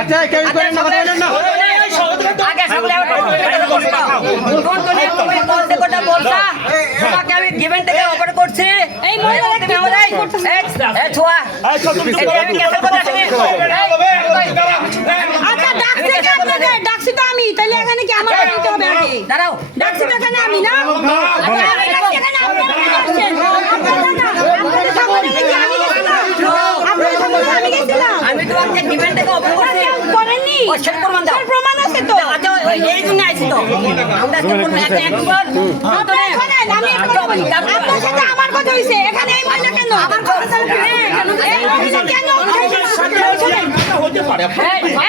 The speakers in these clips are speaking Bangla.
আচ্ছা কেউ করেন না, কথা বলেন না। আগে সকলে বলতে কথা বলছা তোমাকে আমি গিভেন থেকে অফার করছি এই মহিলা তুমি আমাদের এই ছোয়া আমি কেন কথা শুনি আচ্ছা ডাকছি কে আপনাদের? ডাকছি তো আমি, তাহলে এখানে কি আমার দিতে হবে আগে? দাঁড়াও ডাকছি তো এখানে আমি না? আচ্ছা আমি ডাকছি এখানে আপনারা ডাকছেন। আপনারা না, আপনাদের সামনে কি আমি গেছিলাম? আপনাদের সামনে আমি গেছিলাম? আমি তোমাকে গিভেন থেকে অফার করছি করেননি? সেটা প্রমাণ দাও। তার প্রমাণ আছে তো। আচ্ছা এই জন্য আইছি তো আমরা তো কোন একবার আপনারা শোনেন, আমি একটা কথা বলি। আপনার সাথে আমার কথা হইছে, এখানে এই মহিলা কেন? আমার কথা কেন? এই মহিলা কেন? শোনেন।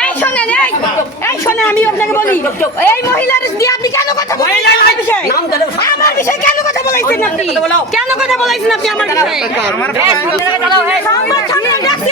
এই শোনেন, এই শোনেন, আমি আপনাকে বলি, এই মহিলার দিয়ে আপনি কেন কথা বলেন আমার বিষয়ে? আমার বিষয়ে কেন কথা বলাইছেন আপনি? কেন কথা বলাইছেন আপনি আমার বিষয়ে? সংবাদ সম্মেলন ডাকছি,